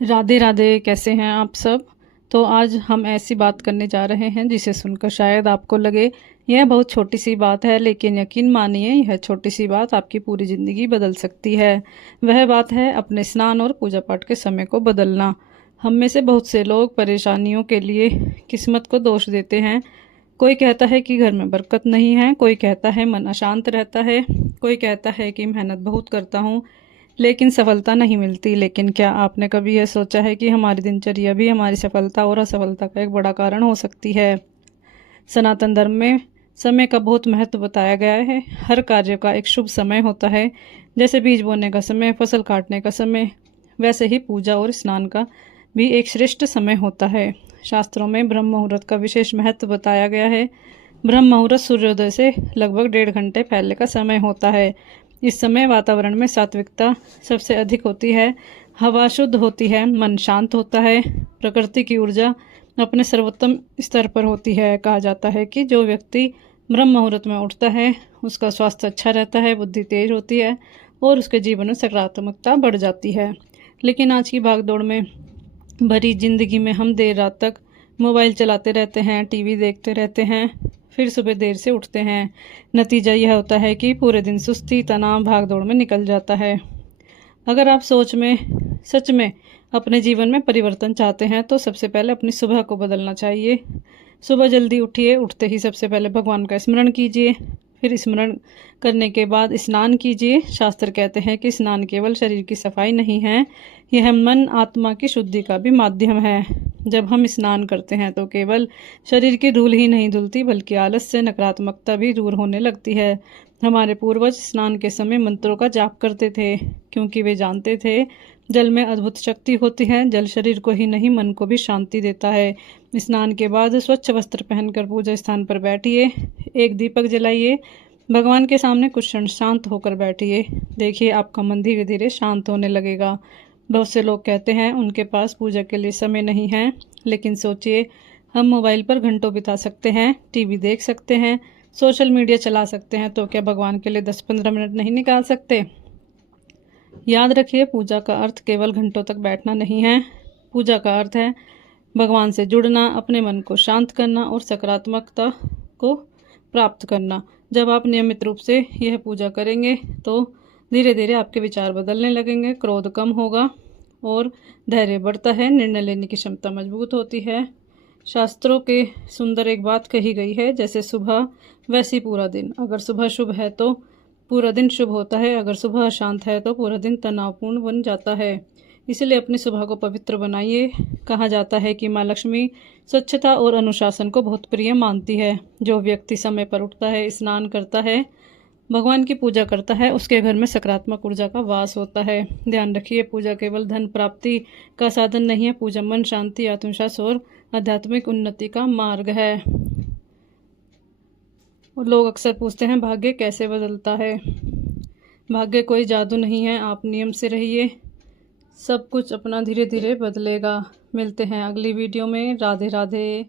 राधे राधे। कैसे हैं आप सब। तो आज हम ऐसी बात करने जा रहे हैं जिसे सुनकर शायद आपको लगे यह बहुत छोटी सी बात है, लेकिन यकीन मानिए यह छोटी सी बात आपकी पूरी ज़िंदगी बदल सकती है। वह बात है अपने स्नान और पूजा पाठ के समय को बदलना। हम में से बहुत से लोग परेशानियों के लिए किस्मत को दोष देते हैं। कोई कहता है कि घर में बरकत नहीं है, कोई कहता है मन अशांत रहता है, कोई कहता है कि मेहनत बहुत करता हूँ लेकिन सफलता नहीं मिलती। लेकिन क्या आपने कभी यह सोचा है कि हमारी दिनचर्या भी हमारी सफलता और असफलता का एक बड़ा कारण हो सकती है। सनातन धर्म में समय का बहुत महत्व बताया गया है। हर कार्य का एक शुभ समय होता है। जैसे बीज बोने का समय, फसल काटने का समय, वैसे ही पूजा और स्नान का भी एक श्रेष्ठ समय होता है। शास्त्रों में ब्रह्म मुहूर्त का विशेष महत्व बताया गया है। ब्रह्म मुहूर्त सूर्योदय से लगभग 1.5 घंटे पहले का समय होता है। इस समय वातावरण में सात्विकता सबसे अधिक होती है, हवा शुद्ध होती है, मन शांत होता है, प्रकृति की ऊर्जा अपने सर्वोत्तम स्तर पर होती है। कहा जाता है कि जो व्यक्ति ब्रह्म मुहूर्त में उठता है उसका स्वास्थ्य अच्छा रहता है, बुद्धि तेज होती है और उसके जीवन में सकारात्मकता बढ़ जाती है। लेकिन आज की भागदौड़ में भरी जिंदगी में हम देर रात तक मोबाइल चलाते रहते हैं, टीवी देखते रहते हैं, फिर सुबह देर से उठते हैं। नतीजा यह होता है कि पूरे दिन सुस्ती, तनाव, भागदौड़ में निकल जाता है। अगर आप सच में अपने जीवन में परिवर्तन चाहते हैं तो सबसे पहले अपनी सुबह को बदलना चाहिए। सुबह जल्दी उठिए, उठते ही सबसे पहले भगवान का स्मरण कीजिए, फिर स्मरण करने के बाद स्नान कीजिए। शास्त्र कहते हैं कि स्नान केवल शरीर की सफाई नहीं है, यह मन आत्मा की शुद्धि का भी माध्यम है। जब हम स्नान करते हैं तो केवल शरीर की धूल ही नहीं धुलती, बल्कि आलस से नकारात्मकता भी दूर होने लगती है। हमारे पूर्वज स्नान के समय मंत्रों का जाप करते थे, क्योंकि वे जानते थे जल में अद्भुत शक्ति होती है। जल शरीर को ही नहीं मन को भी शांति देता है। स्नान के बाद स्वच्छ वस्त्र पहनकर पूजा स्थान पर बैठिए, एक दीपक जलाइए, भगवान के सामने कुछ क्षण शांत होकर बैठिए। देखिए आपका मन धीरे धीरे शांत होने लगेगा। बहुत से लोग कहते हैं उनके पास पूजा के लिए समय नहीं है, लेकिन सोचिए, हम मोबाइल पर घंटों बिता सकते हैं, टीवी देख सकते हैं, सोशल मीडिया चला सकते हैं, तो क्या भगवान के लिए 10-15 मिनट नहीं निकाल सकते। याद रखिए, पूजा का अर्थ केवल घंटों तक बैठना नहीं है। पूजा का अर्थ है भगवान से जुड़ना, अपने मन को शांत करना और सकारात्मकता को प्राप्त करना। जब आप नियमित रूप से यह पूजा करेंगे तो धीरे धीरे आपके विचार बदलने लगेंगे, क्रोध कम होगा और धैर्य बढ़ता है, निर्णय लेने की क्षमता मजबूत होती है। शास्त्रों के सुंदर एक बात कही गई है, जैसे सुबह वैसी पूरा दिन। अगर सुबह शुभ है तो पूरा दिन शुभ होता है, अगर सुबह अशांत है तो पूरा दिन तनावपूर्ण बन जाता है। इसलिए अपनी सुबह को पवित्र बनाइए। कहा जाता है कि माँ लक्ष्मी स्वच्छता और अनुशासन को बहुत प्रिय मानती है। जो व्यक्ति समय पर उठता है, स्नान करता है, भगवान की पूजा करता है, उसके घर में सकारात्मक ऊर्जा का वास होता है। ध्यान रखिए, पूजा केवल धन प्राप्ति का साधन नहीं है। पूजा मन शांति, आत्मविश्वास और आध्यात्मिक उन्नति का मार्ग है। और लोग अक्सर पूछते हैं भाग्य कैसे बदलता है। भाग्य कोई जादू नहीं है, आप नियम से रहिए, सब कुछ अपना धीरे धीरे बदलेगा। मिलते हैं अगली वीडियो में। राधे राधे।